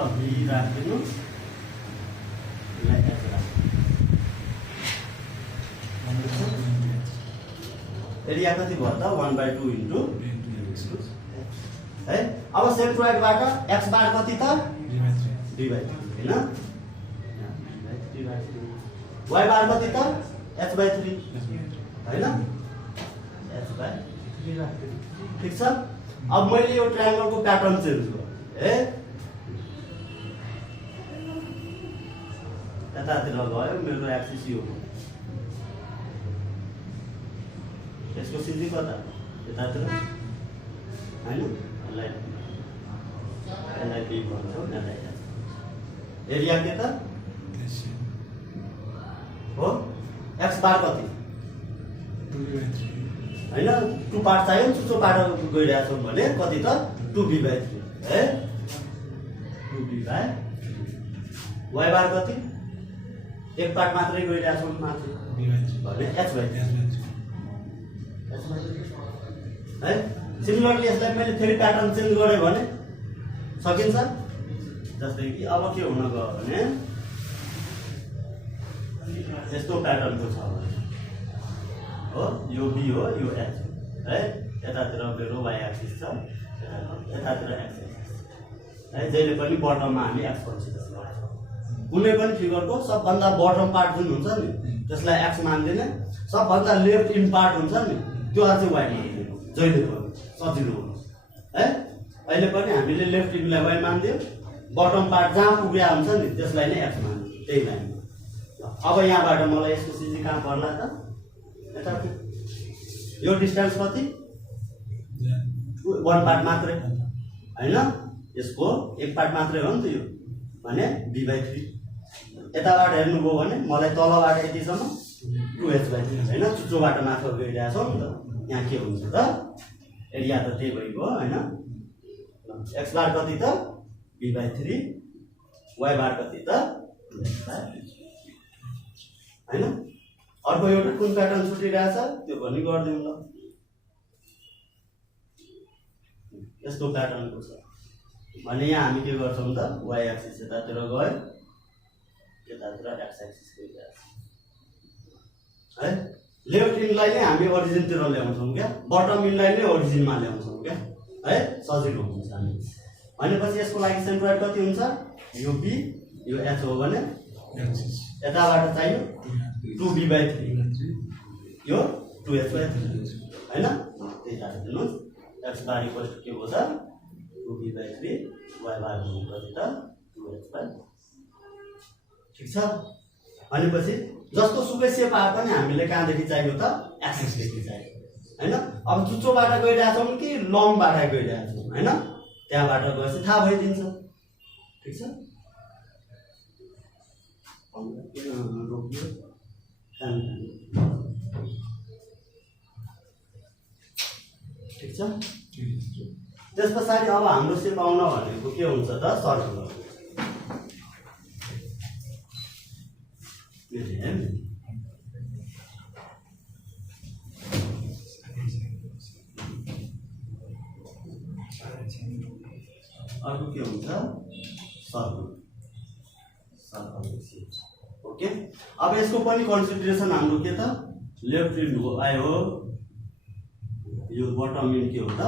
ल बी राखिदिनु यसलाई एच राख्नु एरिया कति भयो त 1/2 इन्टु है। अब सेन्ट्रोइडबाट एक्स बार कति त d/3 हैन y बार कति त h/3 हैन h/3 राख्दिनु ठीक छ। अब मैले यो ट्रायंगलको प्याटर्न चेन्ज गरेँ है यतातिर गयो मेरो एक्सिस यो हो यसको सिधी कता यतातिर हैन यसलाई बी भन्छौँ यसलाई एरिया के त हो एक्स बार कति हैन 2 पार्ट चाहियो चुचो पार्ट गइरहेको छौँ भने कति त 2b/3 है 2b/3 y बार कति एक पार्ट मात्रै गइरहेको छौँ माथि भने h/3 है। सिमिलरली यसलाई मैले फेरि प्याटर्न चेन्ज गरेँ भने सकिन्छ। जस्तै कि अब के हुन गयो भने यस्तो प्याटर्नको छ हो यो बी हो यो एच है यतातिर मेरो वाइ एक्सिस छ यतातिर एक्स एक्सिस है जहिले पनि बटममा हामी एक्स कन्सिडर गर्छौँ। कुनै पनि फिगरको सबभन्दा बटम पार्ट जुन हुन्छ नि त्यसलाई एक्स मान्दिने सबभन्दा लेफ्ट इन पार्ट हुन्छ नि त्यो चाहिँ वाइ मान्दिने जहिले पनि सजिलो हुन्छ है। अहिले पनि हामीले लेफ्ट इनलाई वाइ मान्दियो बटम पार्ट जहाँ पुगेको हुन्छ नि त्यसलाई नै एक्स मान्दियो त्यही लाइनमा। अब यहाँबाट मलाई यसको सिजी कहाँ पर्ला त यता यो डिस्टेन्स कति 1 पार्ट मात्रै हैन यसको एक पार्ट मात्रै हो नि त यो भने b/3 यताबाट हेर्नुभयो भने मलाई तलबाट यतिसम्म 2h/3 हैन चुचोबाट माथि गइरहेको छ नि त यहाँ के हुन्छ त एरिया त त्यही भइगयो हैन x बार कति त b/3 y बार कति त 2h/3 हैन। अर्को एउटा कुन प्याटर्न छुटिरहेछ त्यो पनि गर्दिउँ ल यस्तो प्याटर्नको छ भने यहाँ हामी के गर्छौँ त y एक्सिस यतातिर गयो यतातिर x एक्सिस गइरहेछ है। लेफ्ट इनलाई नै हामी ओरिजिनतिर ल्याउँछौँ क्या बटम इनलाई नै ओरिजिनमा ल्याउँछौँ क्या है सजिलो हुन्छ हामी भनेपछि यसको लागि सेन्ट्रोइड कति हुन्छ यो b यो h हो भने यताबाट चाहियो 2b/3 यो 2h/3 हैन त्यही राख्दिनुस् x बार इक्वल टु के हो त 2b/3 y बार कति त 2h/3 ठीक छ। भनेपछि जस्तो सुकै सेप आए पनि हामीले कहाँदेखि चाहियो त एक्सिसदेखि चाहियो हैन। अब चुचोबाट गइरहेको छौँ कि लङबाट गइरहेको छौँ हैन त्यहाँबाट गएपछि थाहा भइदिन्छ ठीक छ। ठीक छ त्यस पछाडि अब हाम्रो सेप आउन भनेको के हुन्छ त सर्कल अर्को के हुन्छ सर्कल ओके। अब यसको पनि कन्सिडरेसन हाम्रो के त लेफ्ट इन हो आयो यो बटम इन के हो त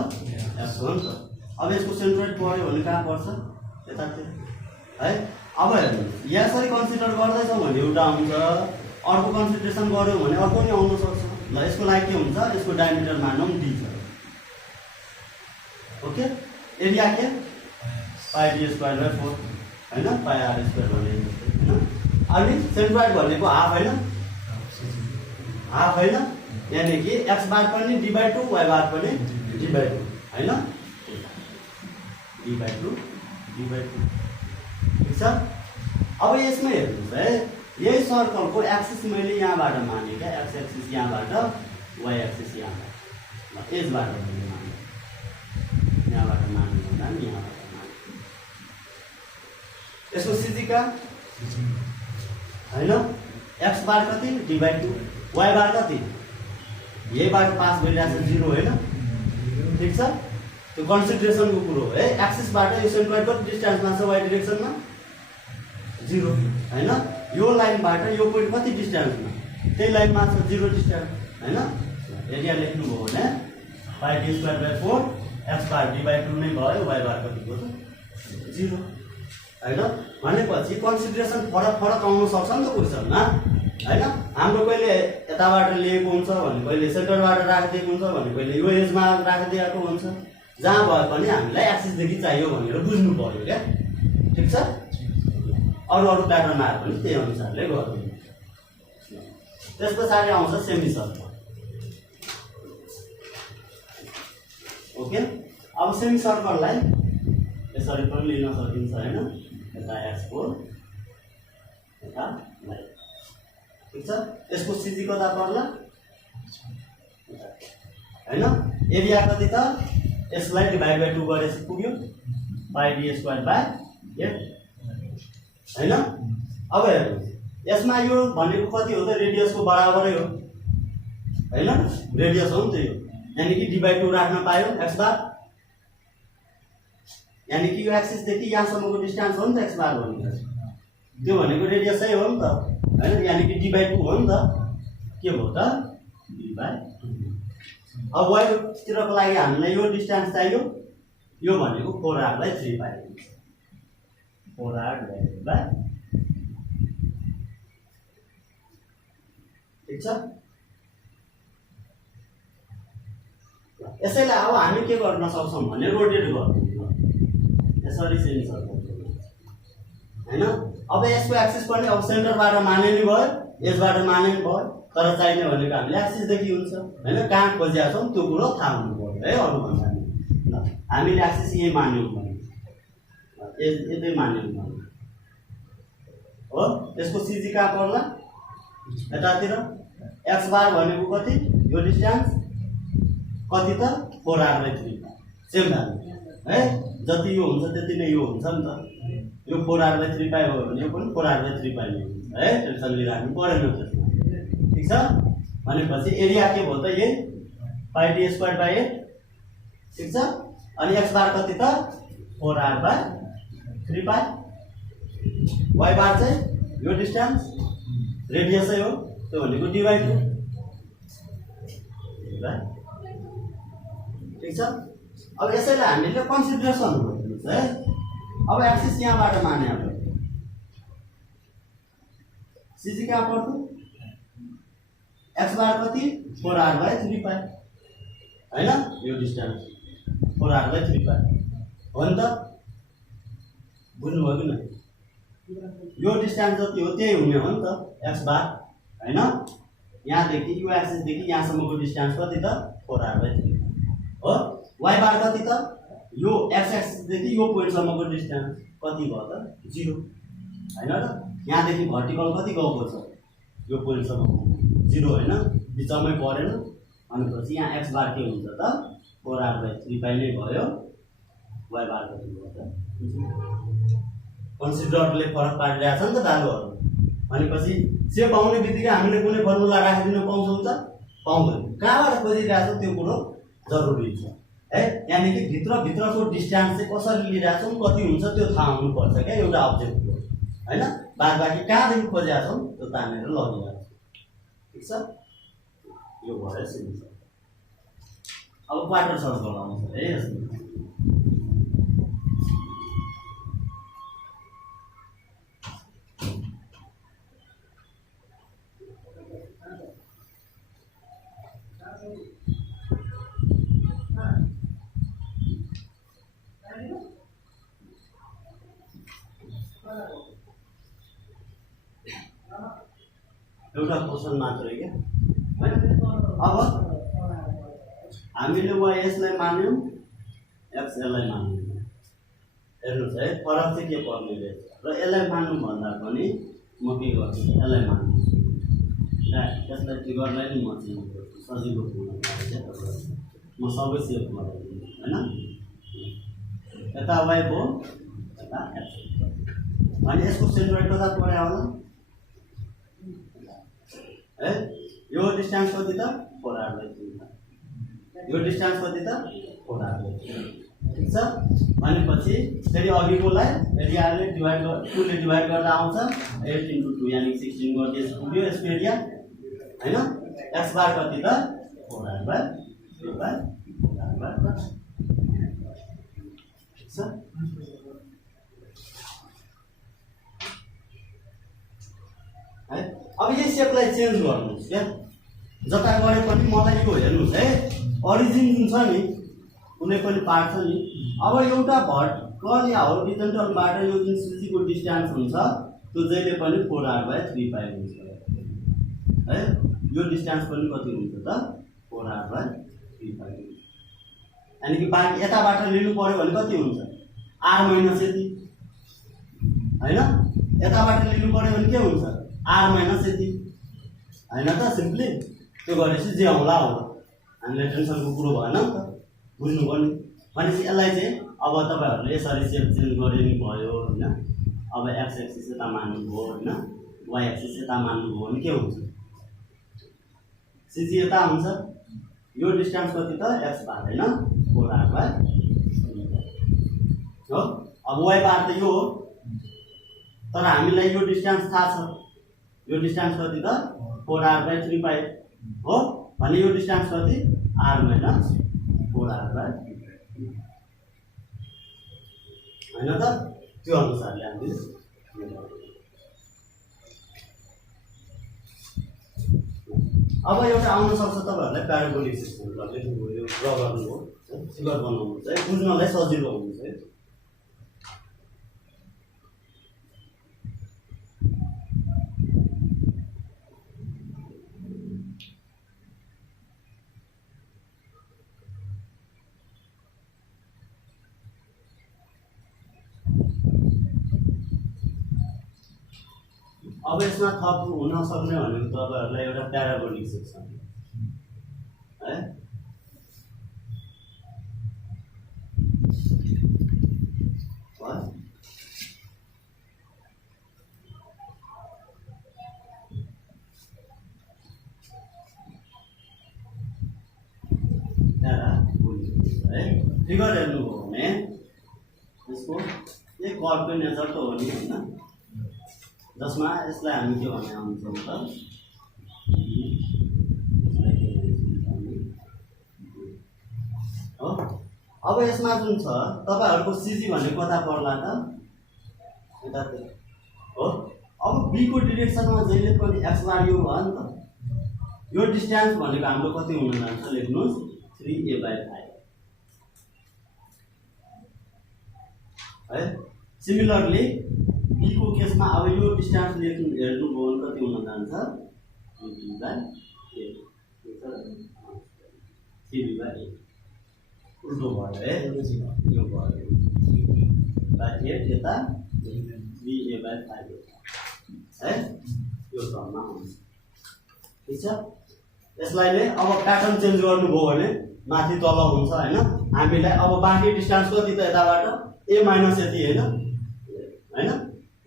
एक्स हो नि त। अब यसको सेन्ट्रोइड पर्यो भने कहाँ पर्छ यतातिर है। अब हेर्नुहोस् यसरी कन्सिडर गर्दैछौँ भने एउटा आउँछ अर्को कन्सिडरेसन गर्यो भने अर्को नि आउन सक्छ ल। यसको लागि के हुन्छ यसको डायमिटर मानौँ d छ ओके। एरिया के πd²/4 हैन πr² भन्ने हैन। अनि सेन्ट्रोइड भनेको हाफ हैन हाफ हैन यानी कि x बार पनि d/2 y बार पनि d/2 हैन d/2 ठीक छ। अब यसमा हेर्नुस् है यही सर्कलको एक्सिस मैले यहाँबाट माने क्या x एक्सिस यहाँबाट y एक्सिस यहाँबाट एजबाट मैले माने यहाँबाट माने भन्दा नि यहाँबाट माने यसको सिजी का हैन x बार कति d/2 y बार कति यही बाटो पास भइरहेको छ 0 हैन ठीक छ। त्यो कन्सिडरेसनको कुरो हो है। एक्सिसबाट यो सेन्ट्रोइड कति डिस्टेन्समा छ वाइ डिरेक्सनमा 0 हैन। यो लाइनबाट यो पोइन्ट कति डिस्टेन्समा त्यही लाइनमा छ 0 डिस्टेन्स हैन। एरिया लेख्नुभयो भने पाइ d² / 4 x बार d/2 नै भयो, y बार कति भयो त 0 हैन। भनेपछि कन्सिडरेसन फरक फरक आउन सक्छ नि त क्वेशनमा हैन। हाम्रो कहिले यताबाट लिएको हुन्छ भने कहिले सेन्टरबाट राखिदिएको हुन्छ भने कहिले यो एजमा राखिदिएको हुन्छ। जहाँ भए पनि हामीलाई एक्सिसदेखि चाहियो भनेर बुझ्नु पर्यो क्या, ठिक छ। अरू अरू प्याटर्नमा आए पनि त्यही अनुसारले गर्नु। त्यस पछाडि आउँछ सेमी सर्कल। ओके, अब सेमी सर्कललाई यसरी पनि लिन सकिन्छ हैन। यता x4 यता y, ठिक छ। यसको सिजी कता पर्ला हैन। एरिया कति त यसलाई डिभाइड बाइ 2 गरेपछि पुग्यो पाइ d² / 8 हैन। अब हेर्नु यसमा यो भनेको कति हो त रेडियसको बराबरै हो हैन। रेडियस हो नि त यो, यानी कि d/2 राख्न पायो x बार, यानी कि यो एक्सिस देखि यहाँसम्मको डिस्टेन्स हो नि त x बार भनेको। त्यो भनेको रेडियसै हो नि त हैन, यानी कि d/2 हो नि त। के भयो त d/2। अब y तिरको लागि हामीलाई यो डिस्टेन्स चाहियो। यो भनेको 4r / 3 पाइ, 4r / ठिक छ। यसैले अब हामी के गर्न सक्छौँ भने रोटेट गर्नु यसरी सेमी सर्कल हैन। अब यसको एक्सिस पनि अब सेन्टरबाट माने नि भयो, एजबाट माने नि भयो, तर चाहिने भनेको हामीले एक्सिसदेखि हुन्छ हैन। कहाँ खोजेका छौँ त्यो कुरो थाहा हुनु पर्यो है। अरू भन्दा ल हामीले एक्सिस यही मान्यौँ भने यतै मान्यौँ भने हो। यसको सिजी कहाँ पर्ला यतातिर। एक्स बार भनेको कति यो डिस्टेन्स कति त 4r / 3 सेम भ्यालु है। जति यो हुन्छ त्यति नै यो हुन्छ नि त। यो 4r / 3 पाइ भयो भने यो पनि 4r / 3 पाइ नै हुन्छ है। टेन्सन लिइराख्नु परेन त्यसमा, ठिक छ। भनेपछि एरिया के भयो त यही पाइ d² / 8, ठिक छ। अनि x बार कति त 4r / 3 पाइ, y बार चाहिँ यो डिस्टेन्स रेडियसै हो, त्यो भनेको d/2, ठिक छ। अब यसैले हामीले कन्सिडरेसन गर्नुपर्छ है। अब एक्सिस यहाँबाट माने अब सिजी कहाँ पर्छ x बार कति 4r / 3 पाइ हैन। यो डिस्टेन्स 4r / 3 पाइ हो नि त। बुझ्नुभयो कि न? यो डिस्टेन्स जति हो त्यही हुने हो नि त x बार हैन। यहाँदेखि यो एक्सिसदेखि यहाँसम्मको डिस्टेन्स कति त 4r / 3 हो। y बार कति त यो x एक्सिसदेखि यो पोइन्टसम्मको डिस्टेन्स कति भयो त 0 हैन र। यहाँदेखि भर्टिकल कति गएको छ यो पोइन्टसम्म 0 हैन, बिचमै परेन। भनेपछि यहाँ x बार के हुन्छ त 4r / 3 पाइ नै भयो। y बार कति भयो त कन्सिडरले फरक पारिरहेछ नि त भ्यालुहरु। भनेपछि सेप आउने बित्तिकै हामीले कुनै फर्मुला राखिदिन पाउँछौँ त पाउँदैन। कहाँबाट खोजिरहेछौँ त्यो कुरो जरुरी छ है। यानी कि भित्रको डिस्टेन्स चाहिँ कसरी लिइरहेछौँ कति हुन्छ त्यो थाहा हुनुपर्छ क्या एउटा अब्जेक्टको हैन। बाद बाँकी कहाँदेखि खोजेका छौँ त्यो तानेर लगिरहेको छ, ठिक छ। यो भयो सेमी सर्कल। अब क्वार्टर सर्कल आउँछ है यसमा। एउटा क्वेसन मात्रै क्या हैन। अब हामीले y यसलाई मान्यौँ x यसलाई मान्यौँ। हेर्नुहोस् है फरक चाहिँ के पर्ने रहेछ। र यसलाई मान्नु भन्दा पनि म के गर्छु यसलाई मान्छु। यसलाई फिगरलाई नि म चेन्ज गर्छु सजिलो हुन चाहिँ म सबै सेभ गराइदिन्छु हैन। यता y भयो यता x भने यसको सेन्ट्रोइड कता पर्यो होला है। यो डिस्टेन्स कति त 4r / 3, यो डिस्टेन्स कति त 4r / 3 ठिक छ भनेपछि फेरि अघिकोलाई एरियाले डिभाइड 2 ले डिभाइड गर्दा आउँछ 8 × 2 यानी 16 गर्दै पुग्यो यसको एरिया हैन x बार कति त 4r/3/4r/। ठिक छ है अब यो सेपलाई चेन्ज गर्नुस् के जता गरे पनि मलाई यो हेर्नुस् है ओरिजिन जुन छ नि कुनै पनि पार्ट छ नि अब एउटा भर्टिकल या हरिजन्टलबाट यो जुन सिजीको डिस्टेन्स हुन्छ त्यो जहिले पनि 4r/3π हुन्छ है यो डिस्टेन्स पनि कति हुन्छ त 4r/3π यानी कि बाँकी यताबाट लिनु पर्यो भने कति हुन्छ r माइनस यति हैन यताबाट लिनु पर्यो भने के हुन्छ r माइनस यति हैन त सिम्पली त्यो गरेपछि जे आउला होला हामीले टेन्सनको कुरो भएन नि त बुझ्नु पर्ने भनेपछि यसलाई चाहिँ अब तपाईहरुले यसरी सेप चेन्ज गरे नि भयो हैन अब x एक्सिस यता मान्नुभयो हैन y एक्सिस यता मान्नुभयो भने के हुन्छ cg यता हुन्छ यो डिस्टेन्स कति त x बार हैन 4r/3 हो अब y बार त यो हो तर हामीलाई यो डिस्टेन्स थाहा छ यो डिस्टेन्स कति त 4r/3π हो भने यो डिस्टेन्स कति r - 4r/3 हैन त त्यो अनुसारले हामीले अब एउटा आउन सक्छ तपाईहरुलाई प्याराबोलिक सिस्टम ल लेख्नु यो ड्रा गर्नु हो फिगर बनाउनु है बुझ्नलाई सजिलो हुन्छ है अब यसमा थप हुन सक्ने भनेको तपाईहरुलाई एउटा प्याराबोलिक सेक्सन है प्याराबोलिक है फिगर हेर्नु हो भने यसको एक कर्वको नेचर त हो नि हैन जसमा यसलाई हामी के भन्ने आउँछौँ त हो अब यसमा जुन छ तपाईहरुको सीजी भन्ने कता पर्ला त यता हो अब b को डाइरेक्सनमा जहिले पनि x बार यो भयो नि त यो डिस्टेन्स भनेको हाम्रो कति हुन जान्छ लेख्नुस् 3a/5 है सिमिलरली b को केसमा अब यो डिस्टेन्स लेख्नु हेर्नु भयो भने कति हुन जान्छ 3b/8 उल्टो भयो है यो भयो 8 यता 3a/5 है यो टर्ममा आउँछ ठीक छ यसलाई नै अब प्याटर्न चेन्ज गर्नु भयो भने माथि तल हुन्छ हैन हामीलाई अब बाँकी डिस्टेन्स कति त यताबाट a माइनस यति हैन हैन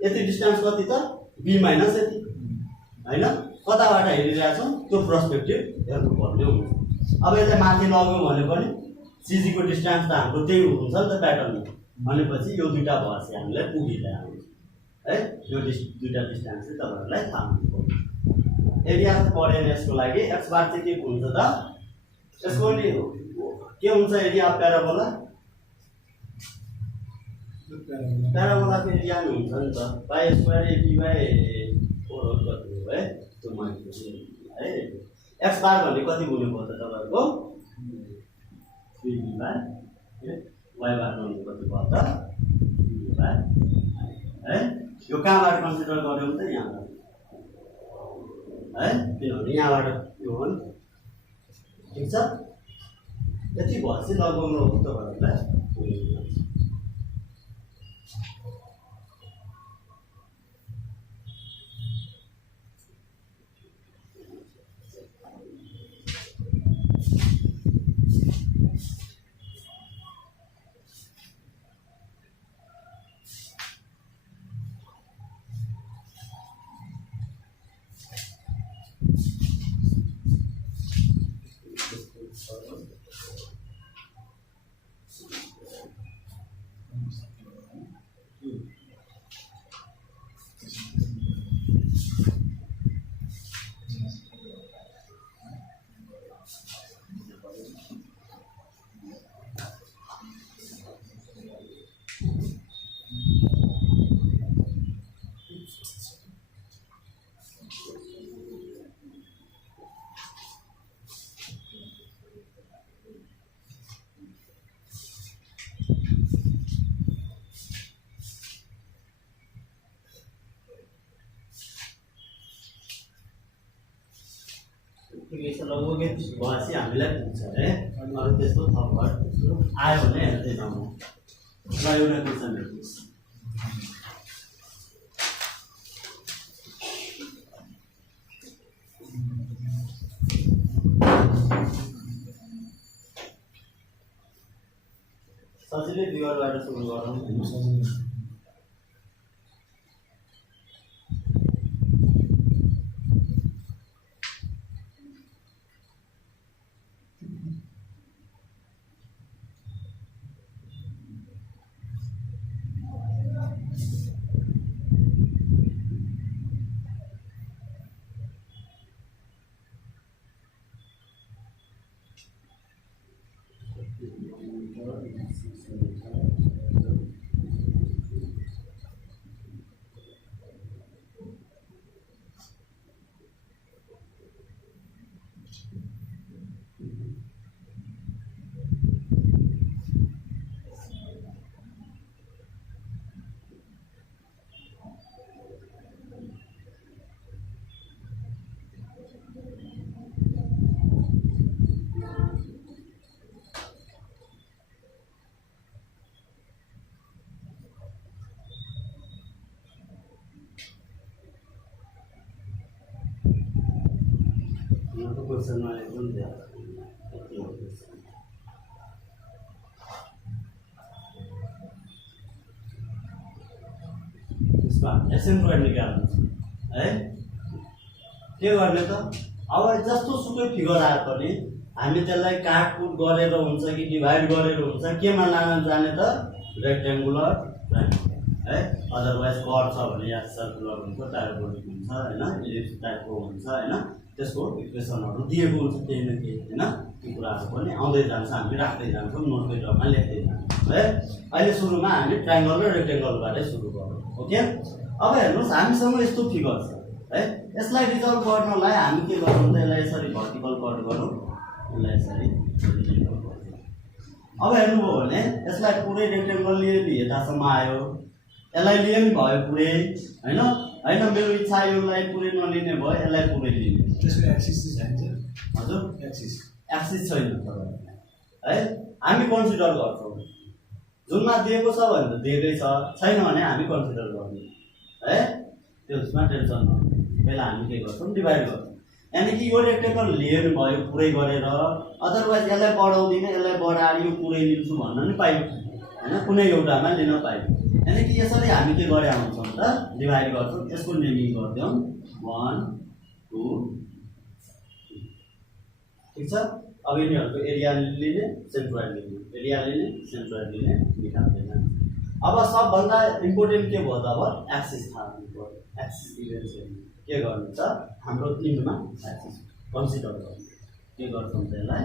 यति डिस्टेन्स कति त b माइनस यति हैन कताबाट हेरिरहेका छौं त्यो पर्सपेक्टिभ हेर्नु पर्ने हुन्छ अब यसलाई माथि लग्यो भने पनि cg को डिस्टेन्स त हाम्रो त्यही हुन्छ नि त प्याटर्नमा भनेपछि यो दुईटा भएपछि हामीलाई पुगिँदै आउँछ है यो दुईटा डिस्टेन्स चाहिँ तपाईहरुलाई थाहा हुनुपर्छ एरिया पढेन यसको लागि x बार चाहिँ के हुन्छ त यसको नि के हुन्छ एरिया अफ प्याराबोला प्याराबोला को एरिया नि हुन्छ नि त पाइ स्क्वायर ab/4 हो कति हो है त्यो मान्छे है x बार भन्ने कति हुनु पर्छ तपाईहरुको 3b/y बार भन्ने कति भयो त 3b/, है यो कहाँबाट कन्सिडर गर्यौं त यहाँ है किनभने यहाँबाट यो हो नि ठीक छ यति भएपछि लगभग तपाईहरुलाई यतिकै छ लगभग यति भएपछि हामीलाई पुग्छ है अरू त्यस्तो थपबाट आयो भने हेर्दै जाउँ ल एउटा क्वेसन हेर्नुहोस् सजिलै बिगरबाट सुरु गरौँ क्वेसनमा एकदम त्यसमा एसेन्ट्रोइड निकाल्नु है के गर्ने त अब जस्तो सुकै फिगर आए पनि हामी त्यसलाई काटकुट गरेर हुन्छ कि डिभाइड गरेर हुन्छ केमा लान जाने त रेक्ट्याङ्गुलर है अदरवाइज कर्भ छ भने या सर्कुलर हुन्छ प्याराबोलिक हुन्छ हैन इलिप्स टाइपको हुन्छ हैन त्यसको इक्वेसनहरु दिएको हुन्छ केही न केही हैन त्यो कुराहरु पनि आउँदै जान्छ हामी राख्दै जान्छौँ नोट पेपरमा लेख्दै जान्छौँ है अहिले सुरुमा हामी ट्रायंगल र रेक्ट्याङ्गलबाटै सुरु गरौँ ओके अब हेर्नुस् हामीसँग यस्तो फिगर छ है यसलाई रिजल्भ गर्नलाई हामी के गर्छौँ त यसलाई यसरी भर्टिकल कट गरौँ यसलाई यसरी हरिजन्टल गरौँ अब हेर्नुभयो भने यसलाई पुरै रेक्ट्याङ्गल लिए यतासम्म आयो यसलाई लिए नि भयो पुरै हैन हैन मेरो इच्छा योलाई पुरै नलिने भयो यसलाई पुरै लिने त्यसको एक्सिस चाहिन्छ हजुर एक्सिस छैन है हामी कन्सिडर गर्छौँ जुनमा दिएको छ भने त दिएकै छ छैन भने हामी कन्सिडर गर्ने है त्यसमा टेन्सन नलिनु पहिला हामी के गर्छौँ डिभाइड गर्छौँ यानी कि यो रेक्टेङ्गल लिएर भयो पुरै गरेर अदरवाइज यसलाई बढाउँदिन यसलाई बढायो पुरै लिन्छु भन्न नि पाइयो हैन कुनै एउटामा लिन पाइयो यानी कि यसरी हामी के गरे आउँछौँ त डिभाइड गर्छौँ यसको नेमिङ गर्छौँ 1 2 ठीक छ अब यिनीहरुको एरिया लिने सेन्ट्रोइड लिने एरिया लिने सेन्ट्रोइड लिने निकाल्दैन अब सबभन्दा इम्पोर्टेन्ट के भयो त अब एक्सिस थाहा हुनुपर्यो एक्सिस इभेन्ट चाहिँ के गर्नु छ हाम्रो इन्डमा एक्सिस कन्सिडर गर्नु के गर्छौँ त यसलाई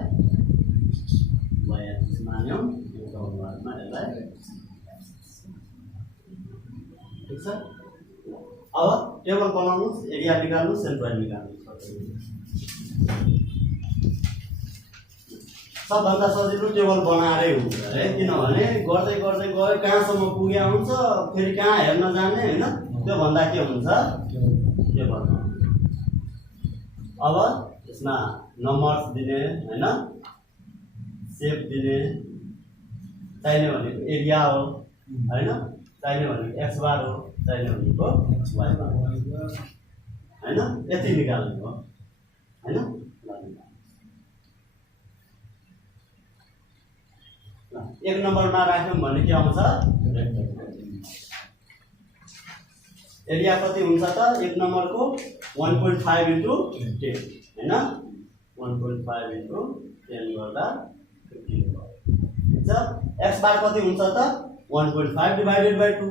y एक्सिस मान्यौँ एउटा अनुवादमा यसलाई ठीक छ अब टेबल बनाउनुस् एरिया निकाल्नुस् सेन्ट्रोइड निकाल्नुस् सबभन्दा सजिलो टेबल बनाएरै हुन्छ है किनभने गर्दै गर्दै गयो कहाँसम्म पुग्या हुन्छ फेरि कहाँ हेर्न जाने हैन त्यो भन्दा के हुन्छ टेबल अब यसमा नम्बर्स दिने हैन शेप दिने चाहिने भनेको एरिया हो हैन चाहिने भनेको x बार हो चाहिने भनेको y बार हैन यति निकाल्नु हो हैन एक नम्बरमा राख्यौं भने के आउँछ एरिया कति हुन्छ त एक नम्बरको 1.5 इन्टु 10 हैन 1.5 इन्टु 10 गर्दा 15 भयो ठीक छ x बार कति हुन्छ त 1.5 डिवाइडेड बाइ 2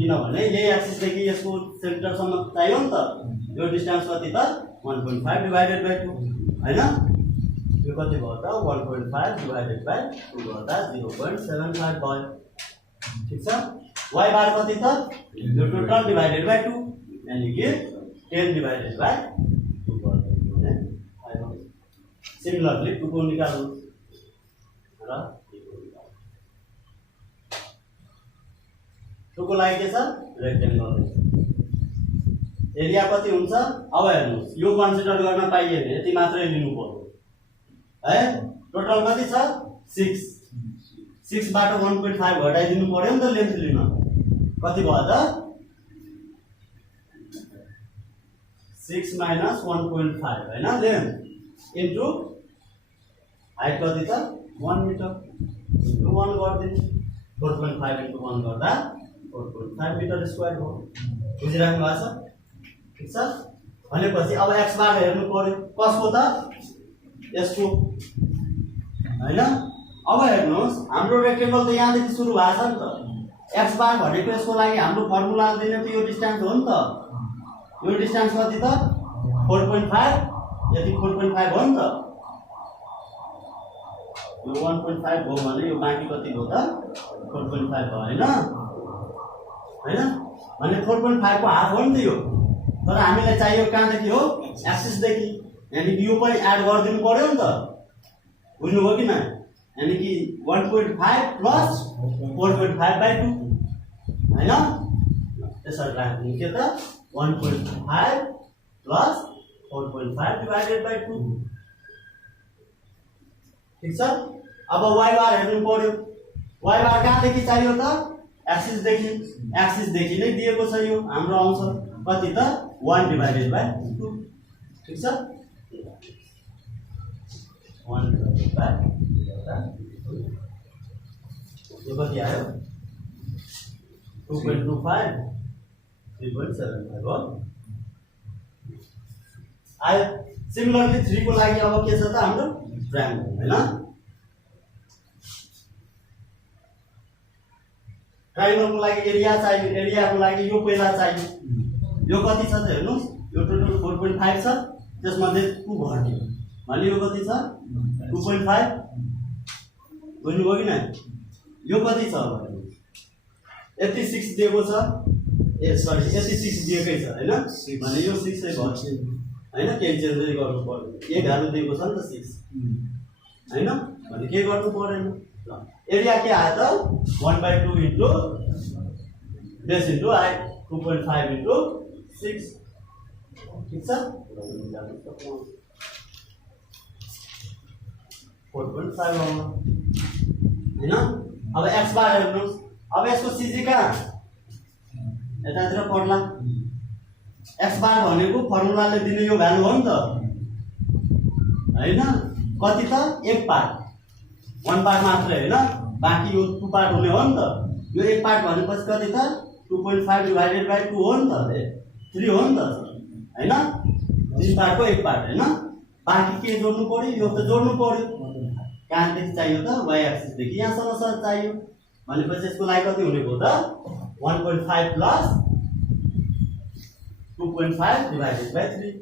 किनभने यही एक्सिस देखि यसको सेन्टर सम्म चाहियो नि त यो डिस्टेन्स कति त 1.5 डिवाइडेड बाइ 2 हैन यो कति भयो त 1.5 डिवाइडेड बाइ 2 गर्दा 0.75 भयो ठीक छ y बार कति त यो टोटल डिवाइडेड बाइ 2 यानी कि 10 डिवाइडेड बाइ 2 गर्दा हैन सिमिलरली 2 को निकाल्नु र 2 को लागि के छ रेक्टेंगल एरिया कति हुन्छ अब हेर्नुस् यो कन्सिडर गर्न पाइएन यति मात्रै लिनु पर्यो है टोटल कति छ 6 6 बाट 1.5 घटाइदिनु पर्यो नि त लेन्थ लिन कति भयो त 6 minus 1.5 हैन लेन्थ इन्टु हाइट कति छ 1 मिटर इन्टु 1 गर्दिनु 4.5 इन्टु 1 गर्दा 4.5 मिटर स्क्वायर हो बुझिराख्नु भएको छ ठीक छ भनेपछि अब x बार हेर्नु पर्यो कसको त यसको हैन अब हेर्नुस् हाम्रो रेक्टेंगल त यहाँदेखि सुरु भएको छ नि त x बार भनेको यसको लागि हाम्रो फर्मुला दिने त यो डिस्टेन्स हो नि त यो डिस्टेन्स कति त 4.5 यति 4.5 हो नि त यो 1.5 हो भने यो बाँकी कति हो त 4.5 भयो हैन हैन भने 4.5 को हाफ हो नि त यो तर हामीलाई चाहियो कहाँदेखि हो एक्सिस देखि यानी कि यो पनि एड गरिदिनु पर्यो नि त बुझ्नु हो कि न यानी कि 1.5 प्लस 4.5/2 हैन यसरी राख्नु के त 1.5 प्लस 4.5 डिवाइडेड बाइ 2 ठीक छ अब y बार हेर्नु पर्यो y बार कहाँदेखि चाहियो त एक्सिस देखि नै दिएको छ यो हाम्रो आउँछ कति त 1 डिवाइडेड बाइ 2 ठीक छ 1 डिवाइडेड बाइ 2 यो कति आयो 2.25 3.75 हो आयो सिमिलरली 3 को लागि अब के छ त हाम्रो ट्रायंगल हैन ट्रायंगल को लागि एरिया चाहियो एरिया को लागि यो पहिला चाहियो यो कति छ त हेर्नुस् यो टोटल 4.5 छ त्यसमध्ये 2 घट्यो भने यो कति छ 2.5 बुझ्नु भयो कि न यो कति छ यति 6 दिएको छ ए सरी यति 6 दिएकै छ हैन भने यो 6 नै भयो हैन के चेन्ज गर्नु पर्यो एक भ्यालु दिएको छ नि त 6 हैन भने के गर्नु पर्दैन ल एरिया के आयो त 1/2 into base into height 2.5 into 6 ठीक छ 4.5 आउनु हैन अब x बार हेर्नुस् अब यसको cg कहाँ यतातिर पर्ला x बार भनेको फर्मुलाले दिने यो भ्यालु हो नि त हैन कति त एक पार्ट 1 पार्ट मात्रै हैन बाँकी यो 2 पार्ट हुने हो नि त यो एक पार्ट भनेपछि कति त 2.5 डिवाइडेड बाइ 2 हो नि त 3 हो नि त हैन 3 पार्ट को एक पार्ट हैन बाँकी के जोड्नु पर्यो यो त जोड्नु पर्यो कहाँदेखि चाहियो त y एक्सिस देखि यहाँसम्म सर चाहियो भनेपछि यसको लागि कति हुने भयो त 1.5 प्लस 2.5 डिवाइडेड बाइ 3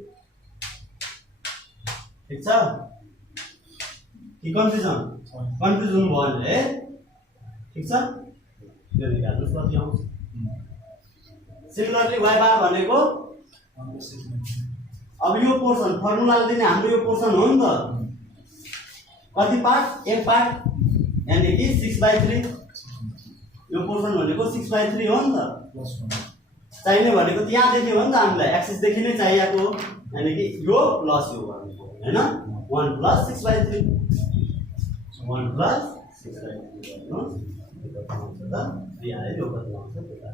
ठीक छ कि कन्फ्युजन भयो भने ठीक छ यो निकाल्नुस् कति आउँछ सिमिलरली y बार भनेको अब यो पोर्सन फर्मुलाले दिने हाम्रो यो पोर्सन हो नि त कति पार्ट एक पार्ट यानी कि 6/3 यो पोर्सन भनेको 6/3 हो नि त चाहिने भनेको त यहाँ देखि हो नि त हामीलाई एक्सिस देखि नै चाहिएको यानी कि यो प्लस यो गर्नु हैन 1 प्लस 6/3 1 प्लस 6/3 गर्नु यो कति आउँछ त 3 आयो यो कति आउँछ त्यता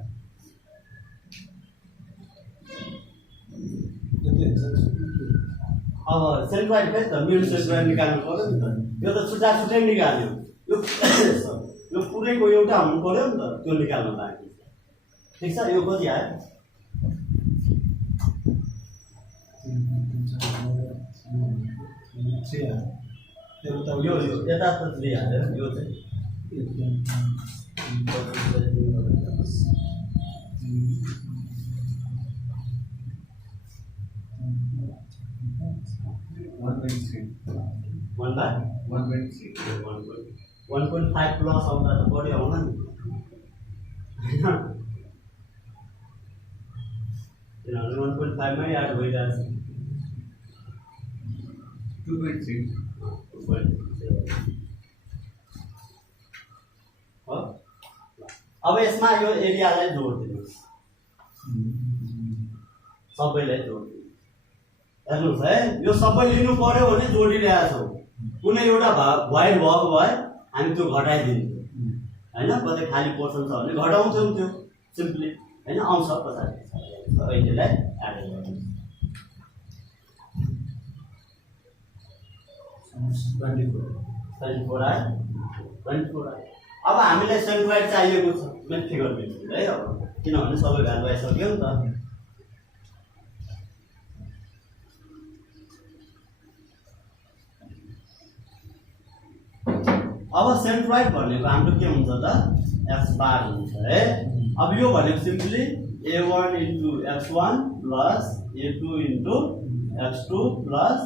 अब सेन्ट्रोइड फेरि त मिड सेन्ट्रोइड निकाल्नु पर्यो नि त यो त छुट्टा छुट्टै निकाल्यो यो पुरैको एउटा हुनु पर्यो नि त त्यो निकाल्नु बाँकी ठीक छ यो कति आयो यो यता त 3 आयो यो चाहिँ 1.5 प्लस आउँदा त बढी आउला नि किनभने 1.5 मै याद भइरहेछ 2.6 हो अब यसमा यो एरियालाई जोड दिनुहोस् सबैलाई जोड्नु। हेर्नुहोस् है, यो सबै लिनु पर्यो भने जोडिरहेको छौँ। कुनै एउटा भोइड भएको भए हामी त्यो घटाइदिन्थ्यौँ होइन, कतै खाली पोर्सन छ भने घटाउँथ्यौँ त्यो सिम्पली होइन, आउँछ पछाडि अहिलेलाई एड गर्नु। 24 आयो। अब हामीलाई सेन्ट्रोइड चाहिएको छ मेन फिगर बिट्विन है, अब किनभने सबै भ्यालु आइसक्यो नि त। अब सेन्ट्रोइड भनेको हाम्रो के हुन्छ त, एक्स बार हुन्छ है। अब यो भनेको simply a1 into x1 plus a2 into x2 plus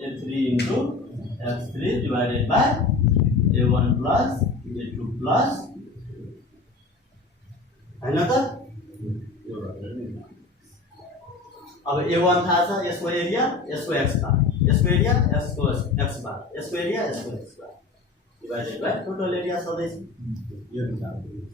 a3 into x3 divided by a1 plus a2 plus हैन त। अब a1 थाहा छ, यसको एरिया, यसको x बार, यसको एरिया, यसको x बार, यसको एरिया, यसको x बार डिवाइडेड बाइ टोटल एरिया सधैँ यो निकाल्नु।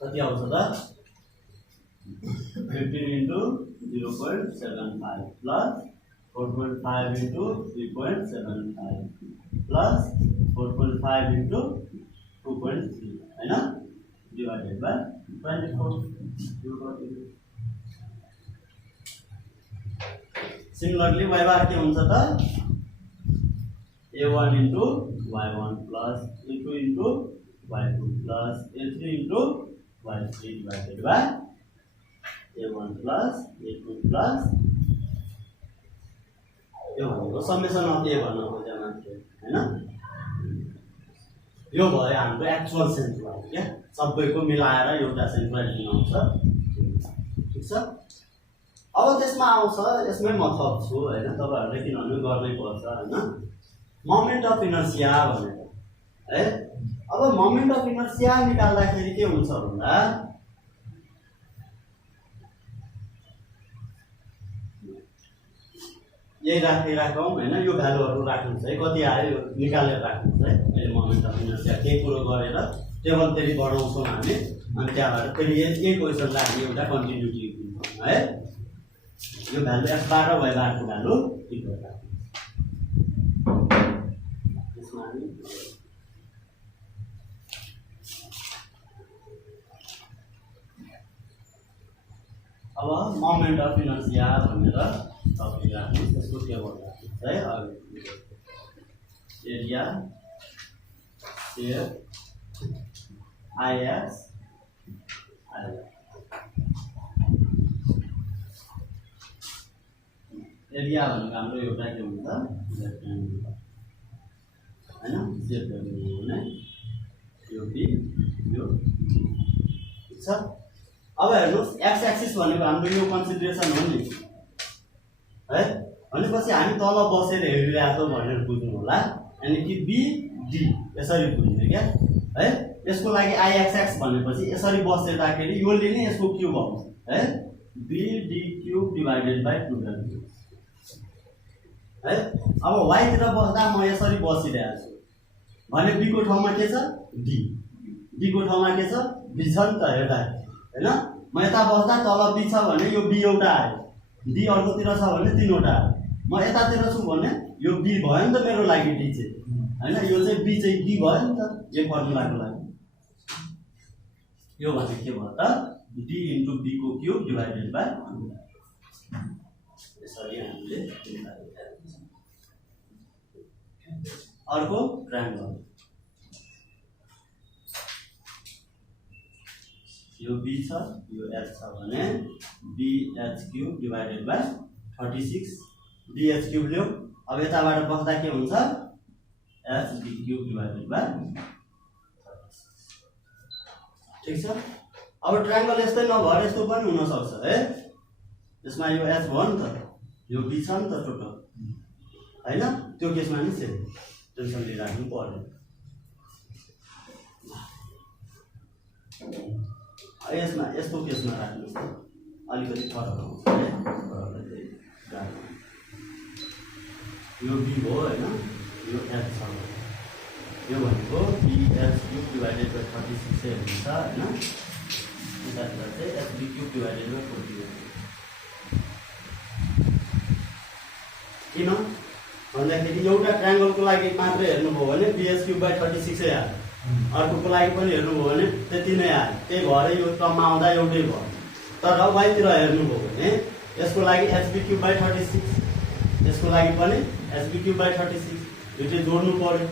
कति आउँछ त, 15 into 0.75 plus 4.5 into 3.75 plus 4.5 into 2.3 हैन, डिवाइडेड बाइ 24। सिमिलरली y बार के हुन्छ त, a1 into y1 plus a2 into y2 plus a3 into y3 divided by a1 plus a2 plus यो भनेको समेसन अफ ए भन्न खोजेको मान्छे हैन। यो भयो हाम्रो एक्चुअल सेन्ट्रोइड क्या, सबैको मिलाएर एउटा सेन्ट्रोइड आउँछ। ठीक छ। अब त्यसमा आउँछ, यसमै म थप्छु हैन, तपाईहरुले किनभने गर्नै पर्छ हैन, मोमेन्ट अफ इनर्सिया भनेर है। अब मोमेन्ट अफ इनर्सिया निकाल्दाखेरि के हुन्छ भन्दा यही राखौँ हैन, यो भ्यालुहरु राख्नुस् है, कति आयो निकालेर राख्नुस् है। अहिले मोमेन्ट अफ इनर्सिया केही कुरो गरेर टेबल फेरि बढाउँछौँ हामी, अनि त्यहाँबाट फेरि यही क्वेसन राख्ने एउटा कन्टिन्युटी हुन्छ है। यो भ्यालु x बार र y बार को भ्यालु इक्वल राख्नु। त्यसमा हामी अब मोमेन्ट अफ इनर्सिया भनेर टपिक राख्नु, त्यसको टेबल राख्नु है। एरिया शेयर आइएक्स एरिया भनेको हाम्रो एउटा के हुन्छ हैन, शेयर गर्ने भने यो बी यो ठीक छ। अब हेर्नुहोस्, एक्स एक्सिस भनेको हाम्रो यो कन्सिडरेसन हो नि है, भनेपछि हामी तल बसेर हेरिरहेको छौँ भनेर बुझ्नु होला। यानी कि बी डी यसरी बुझ्ने क्या है। यसको लागि आइएक्सएक्स भनेपछि यसरी बसेदाखेरि यो लिने यसको क्युब आउँछ है, B D cube divided by 2 है। अब वाइ तिर बस्दा म यसरी बसिरहेको छु भने बी को ठाउँमा के छ, डी, डी को ठाउँमा के छ, बी छ नि त हेर्दा हैन। म यता बस्दा तल बी छ भने यो बी एउटा आयो, डी अर्कोतिर छ भने 3 वटा आयो। म यतातिर छु भने यो बी भयो नि त मेरो लागि डी चाहिँ हैन, यो चाहिँ बी चाहिँ डी भयो नि त यो फर्मुलाको लागि। यो भने के भयो त, डी इन्टु बी को क्युब डिवाइडेड बाइ 2 यसरी हामीले निकालेको। अर्को ट्रायंगल, यो बी छ यो एच छ भने B H cube divided by 36 D H cube ल्यो। अब यताबाट बस्दा के हुन्छ, H D cube divided by 36 ठीक छ। अब ट्रायंगल यस्तै नभएर यस्तो पनि हुन सक्छ है। यसमा यो एच भयो नि त, यो बी छ नि त टोटल हैन, त्यो केसमा नि सेम टेन्सन लिइराख्नु पर्दैन। यसमा यस्तो केसमा राख्नुहोस् त अलिकति फरक आउँछ है यो बी हो हैन यो एच छ यो भनेको bh क्यूब डिवाइडेड बाइ 36 हुन्छ हैन यतातिर चाहिँ hb क्यूब डिवाइडेड बाइ 40 किन भन्दाखेरि एउटा ट्रायंगलको लागि मात्र हेर्नुभयो भने bh क्यूब बाइ 36 आयो अर्कोको लागि पनि हेर्नुभयो भने त्यति नै आयो त्यही भएर यो टर्ममा आउँदा एउटै भयो तर वाइतिर हेर्नुभयो भने यसको लागि hb क्यूब बाइ 36 यसको लागि पनि hb क्यूब बाइ 36 दुईटै जोड्नु पर्यो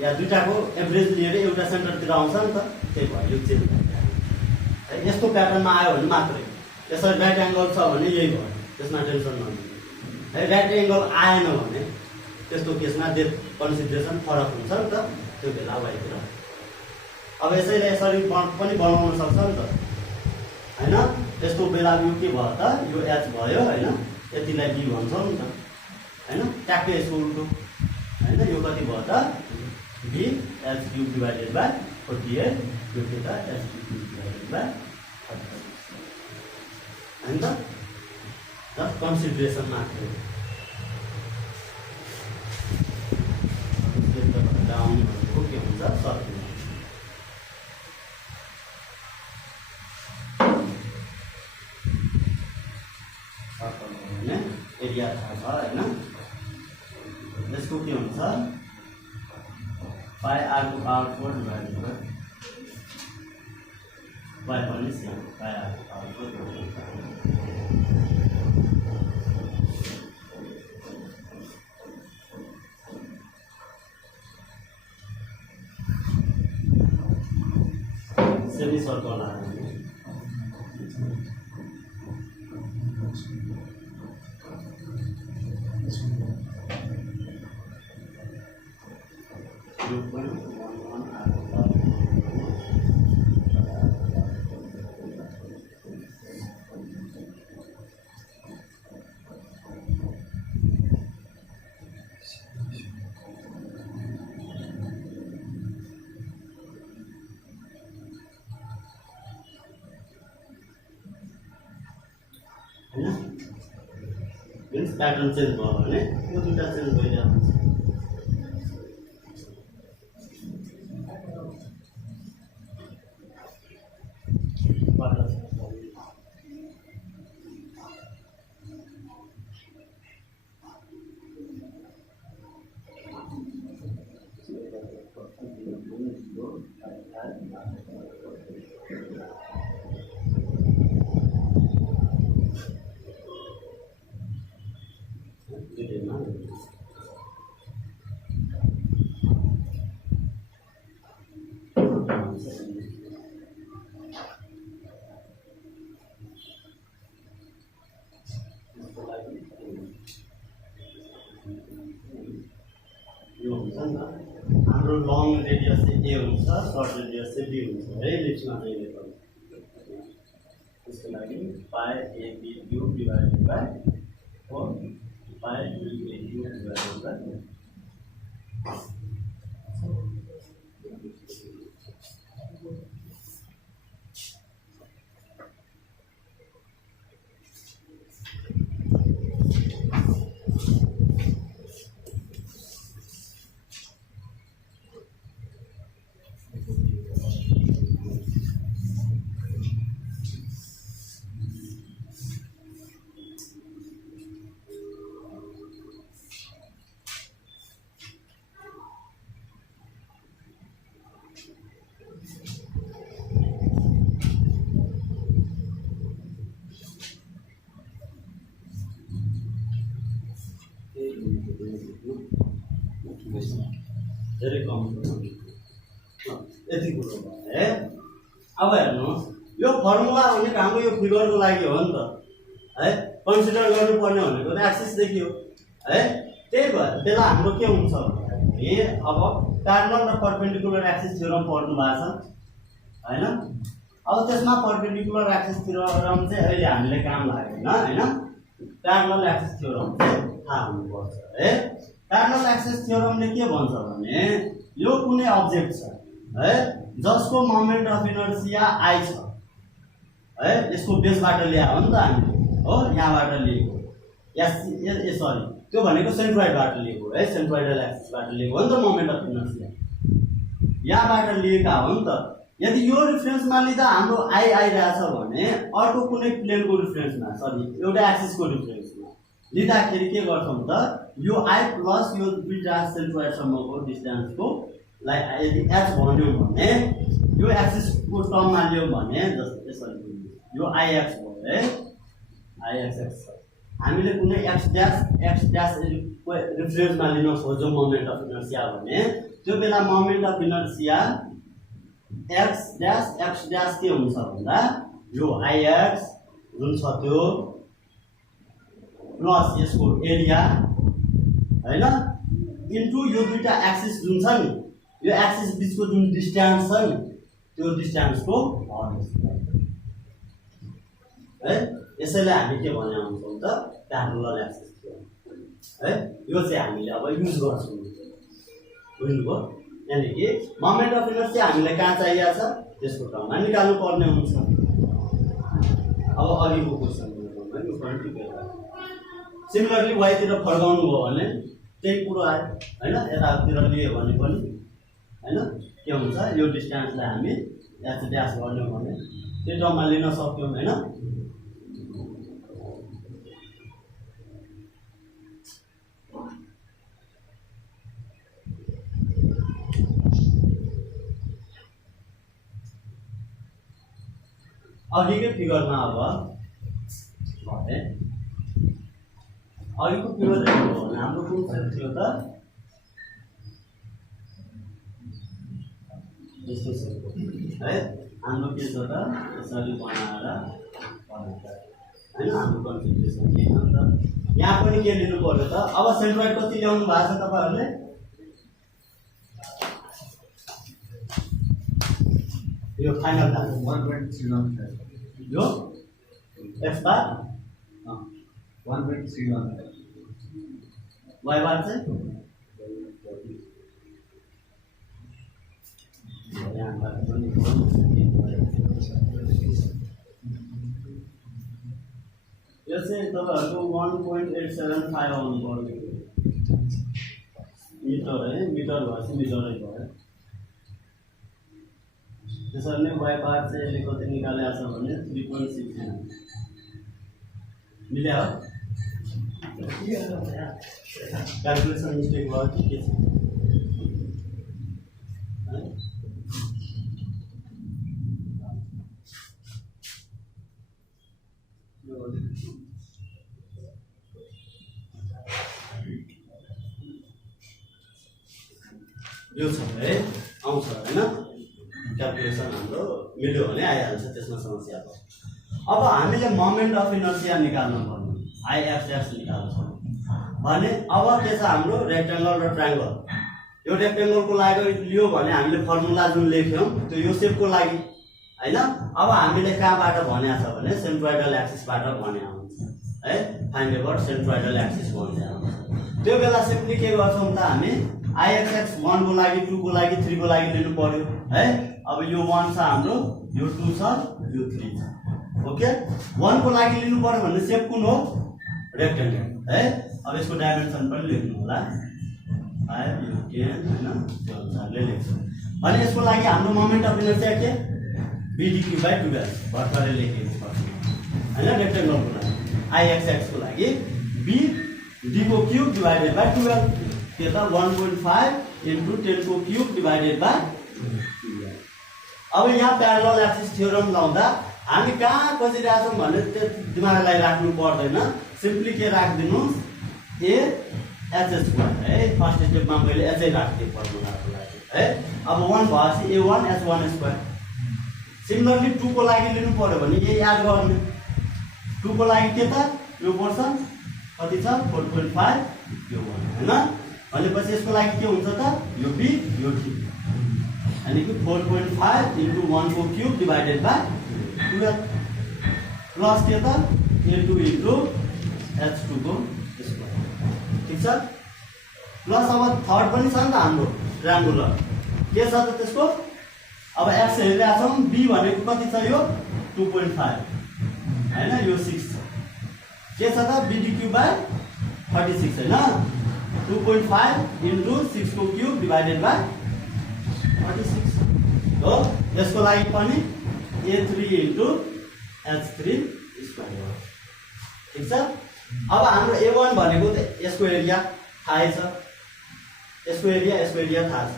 या दुईटाको एभरेज लिएर एउटा सेन्टरतिर आउँछ नि त त्यही भयो यो चेन्ज है यस्तो प्याटर्नमा आयो भने मात्रै यसरी राइट एंगल छ भने यही भयो त्यसमा टेन्सन नलिनु है राइट एंगल आएन भने त्यस्तो केसमा डेप्थ कन्सिडरेसन फरक हुन्छ नि त त्यो बेला वाइतिर अब यसैले यसरी पनि बनाउन सक्छ नि त हैन त्यस्तो बेला यो के भयो त यो एच भयो हैन यतिलाई बी भन्छौँ नि त हैन ट्याक्कै यसको उल्टो हैन यो कति भयो त b h cube divided by 48 यो के त h क्यूब डिवाइडेड बाइ 36 हैन त जस्ट कन्सिडरेसन मात्र डाउन भनेको के हुन्छ सर्किल एरिया थाहा छ हैन यसको के हुन्छ पाई r को पावर 4 डिवाइडेड बाइ पाई पनि सेम पाई r को पावर 4 सेमी सर्कल आयो मीन्स पैटर्न चेंज भयो भने यो दुईटा चेन्ज भइरहेको हुन्छ हाम्रो लङ रेडियस चाहिँ ए हुन्छ सर्ट रेडियस चाहिँ बी हुन्छ है लिस्टमा चाहिँ त्यसको लागि pi a b cube divided by 4 pi b a cube divided by धेरै कम यति कुरो भयो है अब हेर्नुहोस् यो फर्मुला भनेको हाम्रो यो फिगरको लागि हो नि त है कन्सिडर गर्नुपर्ने भनेको त एक्सिस देखियो है त्यही भएर बेला हाम्रो के हुन्छ भने अब प्यारलल र परपेन्डिकुलर एक्सिस थ्योरम पढ्नु भएको छ हैन अब त्यसमा परपेन्डिकुलर एक्सिस थ्योरम चाहिँ अहिले हामीले काम लागेन हैन प्यारलल एक्सिस थ्योरम थाहा हुनुपर्छ है प्यारलल एक्सिस थ्योरमले के भन्छ भने यो कुनै अब्जेक्ट छ है जसको मोमेन्ट अफ इनर्शिया i छ है यसको बेसबाट ल्यायो हो नि त हामीले हो यहाँबाट लिएको सरी त्यो भनेको सेन्ट्रोइडबाट लिएको है सेन्ट्रोइडल एक्सिसबाट लिएको हो नि त मोमेन्ट अफ इनर्सिया यहाँबाट लिएका हो नि त। यदि यो रिफरेन्समा लिँदा हाम्रो आई आइरहेछ भने अर्को कुनै प्लेनको रिफरेन्समा सरी एउटा एक्सिसको रिफरेन्समा लिँदाखेरि के गर्छौँ त यो आई प्लस यो दुईटा सेन्ट्रोइडसम्मको डिस्टेन्सको लाई यदि एच भन्यो भने यो एक्सिसको टर्ममा लियो भने जस्तै यसरी यो आइएक्स भयो है आइएक्स हामीले कुनै एक्स ड्यास रिफरेन्समा लिन खोज्यौँ मोमेन्ट अफ इनर्सिया भने त्यो बेला moment of inertia x dash के हुन्छ भन्दा यो आइएक्स जुन छ त्यो प्लस यसको एरिया हैन इन्टु यो दुईटा एक्सिस जुन छ नि यो एक्सिस बीचको जुन डिस्टेन्स छ नि त्यो डिस्टेन्सको है यसैले हामी के भने हुन्छौँ त प्यारलल एक्सिस थियो है यो चाहिँ हामीले अब युज गर्छौँ बुझ्नुभयो यानी कि मोमेन्ट अफ इनर्सिया हामीलाई कहाँ चाहिएको छ त्यसको टर्ममा निकाल्नु पर्ने हुन्छ। अब अघिको क्वेसनमा यो फ्रन्ट सिमिलरली वाइतिर फर्काउनु भयो भने त्यही कुरो आयो हैन यतातिर लियो भने पनि हैन के हुन्छ यो डिस्टेन्सलाई हामी एच ड्यास गर्नु भने त्यो टर्ममा लिन सक्यौँ हैन। अघिकै फिगरमा अब भने अघिको फिगर हेर्नु हो भने हाम्रो कुन चाहिँ थियो त यस्तो छ है हाम्रो के छ त यसरी बनाएर हैन हाम्रो कन्सेन्ट्रेसन के हो त यहाँ पनि के लिनु पर्यो त अब सेन्ट्रोइड कति ल्याउनु भएको छ तपाईहरुले यो फाइनल दाम 1.31 यो x बार 1.31 y बार चाहिँ यो चाहिँ तपाईहरुको 1.875 आउनु पर्यो मिटर है मिटर भएपछि मिटरै भयो त्यसरी नै y बार चाहिँ यसले कति निकालेको छ भने 3.69 मिल्यो क्याल्कुलेसन मिस्टेक भयो कि के छ यो छ है आउँछ हैन क्याल्कुलेसन हाम्रो मिल्यो भने आइहाल्छ त्यसमा समस्या भयो। अब हामीले मोमेन्ट अफ इनर्सिया निकाल्नु पर्ने आइएक्स निकाल्छौँ भने अब के छ हाम्रो रेक्टेंगल र ट्रायंगल यो रेक्टेंगलको लागि लियो भने हामीले फर्मुला जुन लेख्यौं त्यो यो शेपको लागि हैन अब हामीले कहाँबाट भनेको छ भने सेन्ट्रोइडल एक्सिसबाट भनेको हुन्छ है फाइन्ड अबाउट सेन्ट्रोइडल एक्सिस भनेको हुन्छ। त्यो बेला सिम्पली के गर्छौं त हामी आइएक्स 1 को लागि 2 को लागि 3 को लागि लिनु पर्यो है। अब यो 1 छ हाम्रो यो 2 छ यो 3 छ ओके 1 को लागि लिनु पर्यो भने शेप कुन हो रेक्टेंगल है। अब यसको डाइमेन्सन पनि लेख्नु होला 5 यो 10 हैन त्यो अनुसारले लेख्छौं भने यसको लागि हाम्रो मोमेन्ट अफ इनर्सिया के bdq/12 भर्खरै लेखेको छ हैन रेक्टेंगलको लागि आइएक्स को लागि b d को क्यूब डिवाइडेड बाइ 12 के त 1.5 into 10 को क्यूब डिवाइडेड बाइ 12। अब यहाँ प्यारलल एक्सिस थ्योरम लाउँदा हामी कहाँ खोजिरहेका छौं भने त्यो दिमागलाई राख्नु पर्दैन सिम्पली के राख्दिनुस् a h² है फर्स्ट स्टेपमा मैले एचै राख्दिए फर्मुलाको लागि है। अब 1 भएपछि a1 h1² सिमिलरली 2 को लागि लिनु पर्यो भने ये याद गर्ने 2 को लागि के त यो पोर्सन कति छ 4.5 यो 1 हैन भनेपछि यसको लागि के हुन्छ त यो b यो d यानी कि 4.5 into 1 को क्यूब डिवाइडेड बाय 12 प्लस के त a2 into h2 को स्क्वायर ठीक छ प्लस अब थर्ड पनि छ नि त हाम्रो ट्रायंगुलर के छ त त्यसको अब x हेरिरहेका छौं b भनेको कति छ यो 2.5 हैन, यो 6 छ के छ त BD³ / 36 हैन, 2.5 * 6 को क्यूब डिवाइडेड बाइ 36 हो। यसको लागि पनि A3 * H3 स्क्वायर हो। ठीक छ। अब हाम्रो A1 भनेको त यसको एरिया थाहै छ, यसको एरिया थाहा छ।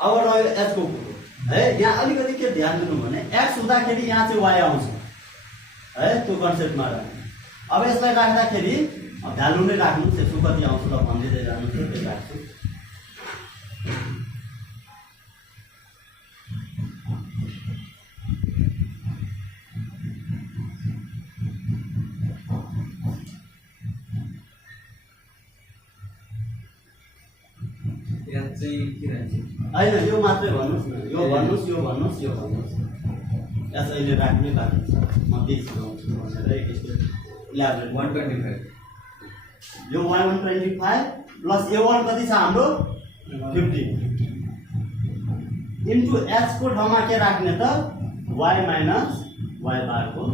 अब रह्यो h को कुरो है। यहाँ अलिकति के ध्यान दिनु भने x हुँदाखेरि यहाँ चाहिँ y आउँछ है, त्यो कन्सेप्टमा राख्नु। अब यसलाई राख्दाखेरि भ्यालु नै राख्नु, त्यसको कति आउँछ त भन्दिँदै जानु, त्यही राख्छु। होइन यो मात्रै भन्नुहोस् न, यो भन्नुहोस्, यो भन्नुहोस्, यो भन्नुहोस्। यहाँ अहिले राख्नै बाँकी छ, म त्यही सिकाउँछु भनेर यस्तो इलाबोरेट 125 यो 125 प्लस A1 कति छ हाम्रो 50 इन्टु h को ठाउँमा के राख्ने त y माइनस y बार को।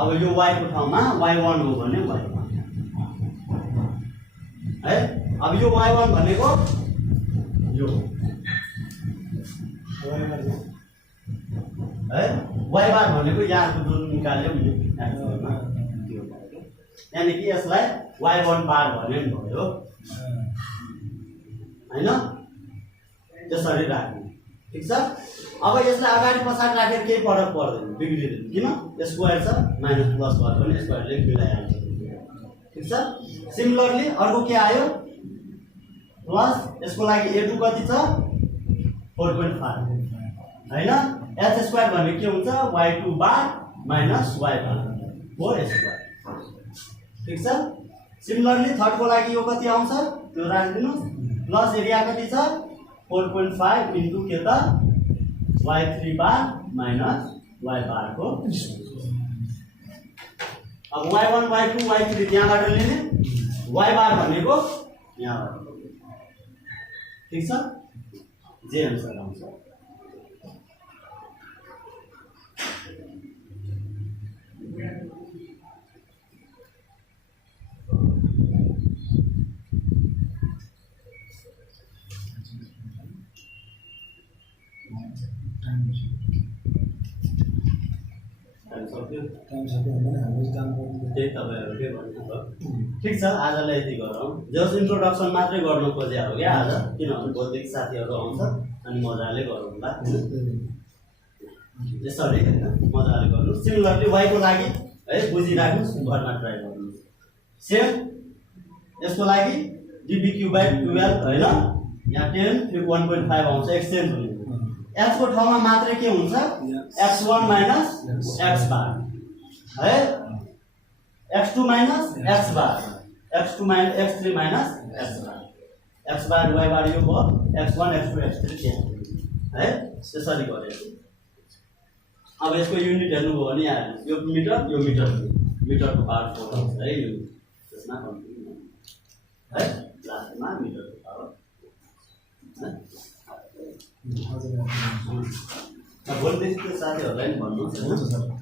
अब यो y को ठाउँमा y1 हो भने y1 है। अब यो y1 भनेको यो है, y बार भनेको यहाँको जुन निकाल्यो नि एक्चुअलमा त्यो भयो, यानी कि यसलाई y1 बार भन्यो नि भयो हैन, त्यसरी राख्नु। ठीक छ। अब यसलाई अगाडि पछाडि राखेर केही फरक पर्दैन, बिग्रिदैन, किन स्क्वायर छ माइनस प्लस भए पनि स्क्वायरले मिलाइहाल्छ। ठीक छ। सिमिलरली अर्को के आयो प्लस, यसको लागि A2 कति छ 4.5 हैन, h स्क्वायर भनेको के हुन्छ y2 बार माइनस y बार हो स्क्वायर। ठीक छ। सिमिलरली थर्ड को लागि यो कति आउँछ त्यो राखिदिनु, प्लस एरिया कति छ 4.5 इन्टु के त y3 बार माइनस y बार को। अब y1 y2 y3 त्यहाँबाट लिने, y बार भनेको यहाँबाट। ठीक छ। जे आन्सर आउँछ त्यही तपाईँहरूले भन्नुभयो। ठिक छ, आजलाई यति गरौँ। जस इन्ट्रोडक्सन मात्रै गर्नु खोजे हो क्या आज, किनभने भोलिदेखि साथीहरू आउँछ अनि मजाले गरौँला यसरी होइन, मजाले गर्नु। सिमिलरली y को लागि है बुझिराख्नुहोस्, गर्न ट्राई गर्नुहोस्। सेम यसको लागि DB³/12 होइन, यहाँ 10 फिर 1.5 आउँछ, एक्सचेन्ज हुने। h को ठाउँमा मात्रै के हुन्छ x1 माइनस x बार है, x2 माइनस x बार, x2 minus x3 minus x बार, x बार y बार यो भयो, x1 x2 x3 त्यहाँ है, त्यसरी गरेको। अब यसको युनिट हेर्नुभयो भने यहाँ यो मिटर मिटरको पावर 4 आउँछ है, यो त्यसमा कन्फ्युजन है, लास्टमा मिटरको पावर है। भोलिदेखि त्यो साथीहरूलाई नि भन्नुहोस्।